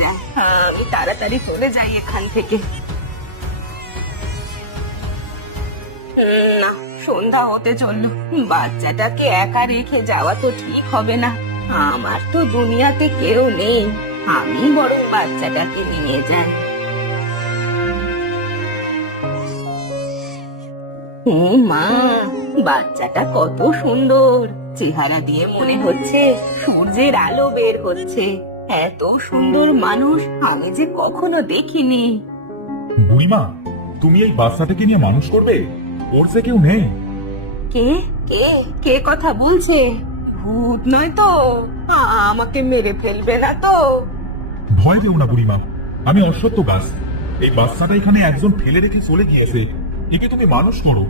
যাই, আমি তাড়াতাড়ি চলে যাই এখান থেকে। না, সন্ধ্যা হতে চললো, বাচ্চাটাকে একা রেখে যাওয়া তো ঠিক হবে না। আমার তো দুনিয়াতে কেউ নেই, আমি বরং বাচ্চাটাকে নিয়ে যাই। ও মা, বাচ্চাটা কত সুন্দর, চেহারা দিয়ে মনে হচ্ছে সূর্যের আলো বের হচ্ছে। এত সুন্দর মানুষ আমি যে কখনো দেখিনি। বুড়িমা, তুমি এই বাচ্চাটাকে নিয়ে মানুষ করবে? ওর যে কেউ নেই। কে কে কে কথা বলছে? ভূত নয় তো? আমাকে মেরে ফেলবে না তো? ভয় পেও না বুড়িমা, আমি অশ্বত্থ গাছ। এই বাচ্চাটা এখানে একজন ফেলে রেখে চলে গিয়েছে, একে তুমি মানুষ করো।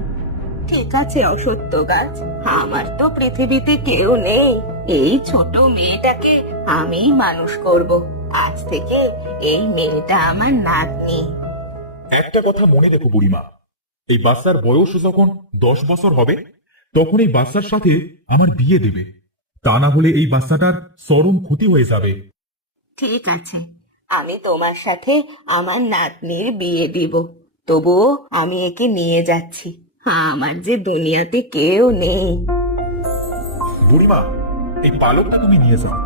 ঠিক আছে অসত্য গাছ, আমার তো পৃথিবীতে কেউ নেই, এই ছোট মেয়েটাকে আমি মানুষ করব। আজ থেকে এই মেয়েটা আমার নাতনি। একটা কথা মনে রেখো বুড়িমা, এই বাচ্চার বয়স যখন 10 বছর হবে, তখন এই বাচ্চার সাথে আমার বিয়ে দেবে। তা না হলে এই বাচ্চাটার চরম ক্ষতি হয়ে যাবে। ঠিক আছে, আমি তোমার সাথে আমার নাতনির বিয়ে দিব, তবুও আমি একে নিয়ে যাচ্ছি। আমার যে দুনিয়াতে কেউ নেই। বুড়িমা, এই পালকটা তুমি নিয়ে যাও।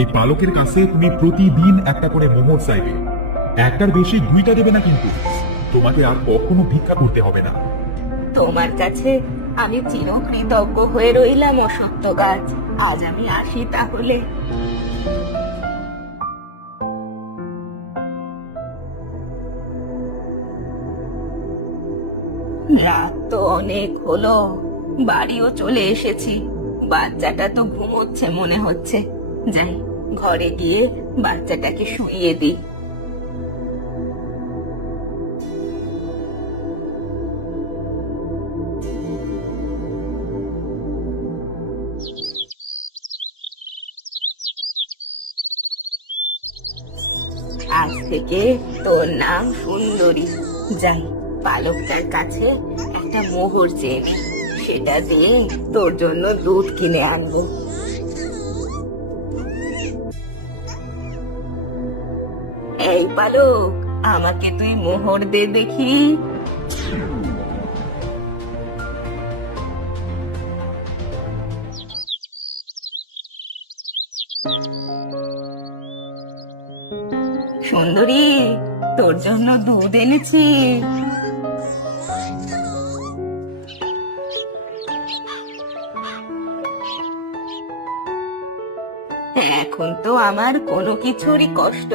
এই পালকের কাছে তুমি প্রতিদিন একটা করে মোমো চাইবে। একটার বেশি 2টা দেবে না কিন্তু। তোমাকে আর কখনো ভিক্ষা করতে হবে না। তোমার কাছে আমি চিরকৃতজ্ঞ হয়ে রইলাম অসত্য গাছ। আজ আমি আসি তাহলে। রাত তো অনেক হলো, বাড়িও চলে এসেছি। বাচ্চাটা তো ঘুমোচ্ছে মনে হচ্ছে। যাই, ঘরে গিয়ে বাচ্চাটাকে শুইয়ে দিই। আজ থেকে তোর নাম সুন্দরী। যাই, পালকটার কাছে একটা মোহর চেয়ে নি, সেটা দিয়ে তোর জন্য দুধ কিনে আনবো। এই পালক, আমাকে তুই মোহর দে দেখি। সুন্দরী, তোর জন্য দুধ এনেছি। এখন তো আমার কোনো কিছুরই কষ্ট